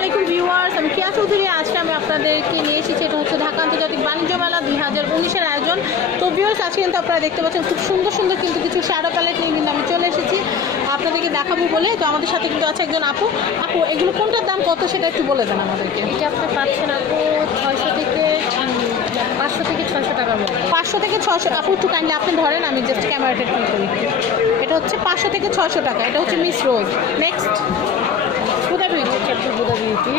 আলাইকুম ভিউয়ার্স, আমি কিয়া চৌধুরী। আজকে আমি আপনাদেরকে নিয়ে এসেছি, এটা হচ্ছে ঢাকা আন্তর্জাতিক বাণিজ্য মেলা 2019-এর আয়োজন। তো ভিউয়ার্স, আজকে কিন্তু আপনারা দেখতে পাচ্ছেন খুব সুন্দর সুন্দর কিন্তু কিছু শ্যাডো প্যালেট নিয়ে কিন্তু আমি চলে এসেছি আপনাদেরকে দেখাবো বলে। তো আমাদের সাথে কিন্তু আছে একজন আপু। এগুলো কোনটার দাম কত সেটা একটু বলে দেন আমাদেরকে। এটা আপনি পাচ্ছেন আপু 500 থেকে 600 টাকার মধ্যে। 500 থেকে 600। আপু একটু কাইন্ডলি আপনি ধরেন, আমি জাস্ট ক্যামেরাটা ক্লিক করি। এটা হচ্ছে 500 থেকে 600 টাকা। এটা হচ্ছে মিস রোজ। নেক্সট হুদা বিউটি।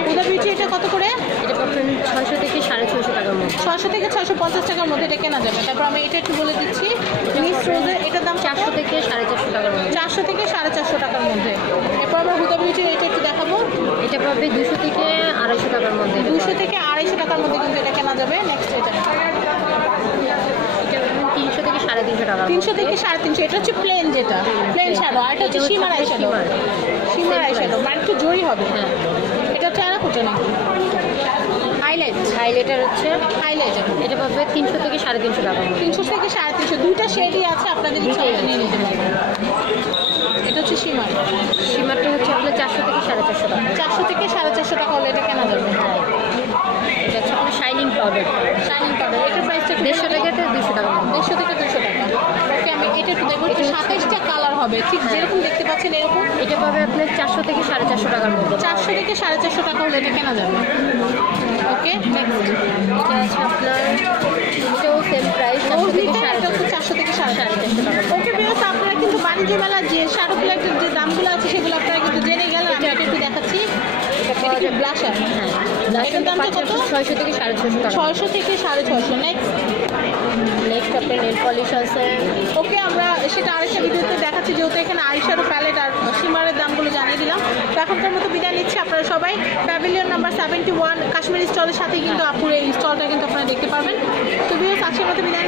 হুদা বিউটি এটা কত করে? এটা পাচ্ছেন 600 থেকে 650 টাকার মধ্যে। 600 থেকে 650 টাকার মধ্যে এটা কেনা যাবে। তারপর আমি এটা একটু বলে দিচ্ছি, মিস রোজের এটার দাম 400 থেকে 450 টাকার মধ্যে। 400 থেকে 450 টাকার মধ্যে। এরপর আমরা হুদা বিউটির এটা একটু দেখাবো। এটা পাবে 200 থেকে 250 টাকার মধ্যে। 200 থেকে 250 টাকার মধ্যে কিন্তু এটা কেনা যাবে। নেক্সট এটা 300 থেকে 350 টাকা। 300 থেকে 350। এটা হচ্ছে প্লেন, যেটা প্লেন শ্যাডো। আর এটা হচ্ছে shimmer eye shadow. Shimmer eye shadow মানে একটু জরি হবে। হ্যাঁ, এটা হচ্ছে আরাকুটা নাকি হাইলাইটার হচ্ছে হাইলাইটার। এটা পাবে 300 থেকে 350 টাকার মধ্যে। 300 থেকে 350। দুইটা শেডই আছে, আপনাদের ইচ্ছা মতো নিয়ে নিতে পারবেন। এটা হচ্ছে সীমাটা হচ্ছে আপনার 400 থেকে 450 টাকা। 400 থেকে 450 টাকা হলে এটা কেনা যাবে। হ্যাঁ, এটা হচ্ছে আপনার শাইনিং পাউডার। শাইনিং পাউডার এটার প্রাইসটা 150 টাকা থেকে 200 টাকা। 150 থেকে 200 টাকা। ওকে, আমি এটা একটু দেখবো। এটা 27টা কালার হবে, ঠিক যেরকম দেখতে পাচ্ছেন এরকম। এটা পাবে আপনার 400 থেকে 450 টাকার মধ্যে। 400 থেকে 450 টাকা হলে এটা কেনা যাবে। ওকে, নেক্সট এটা আছে আপনার এটাও সেম প্রাইস 400 থেকে 400 থেকে 450 টাকা। ওকে ভিউয়ার্স, আপনারা কিন্তু বাণিজ্য মেলার যে শ্যাডো প্যালেটের যে দামগুলো আছে সেগুলো আপনারা কিন্তু জেনে গেলেন। আমি এটা একটু দেখাচ্ছি। এটা কি ব্লাশার? হ্যাঁ, এটার দামটা কত? 600 থেকে 650 টাকা। 600 থেকে 650। নেক্সট আপনার নেল পলিশ আছে। ওকে, আমরা সেটা আরেকটা ভিডিওতে দেখাচ্ছি, যেহেতু এখানে আইশ্যাডো প্যালেট আর শিমারের দামগুলো জানিয়ে দিলাম। তো এখনকার মতো বিদায় নিচ্ছি। আপনারা সবাই প্যাভিলিয়ন নাম্বার 71 কাশ্মীরি স্টলের সাথে কিন্তু আপুর এই স্টলটা কিন্তু আপনারা দেখতে পারবেন। তো ভিউয়ার্স, আজকের মতো বিদায়।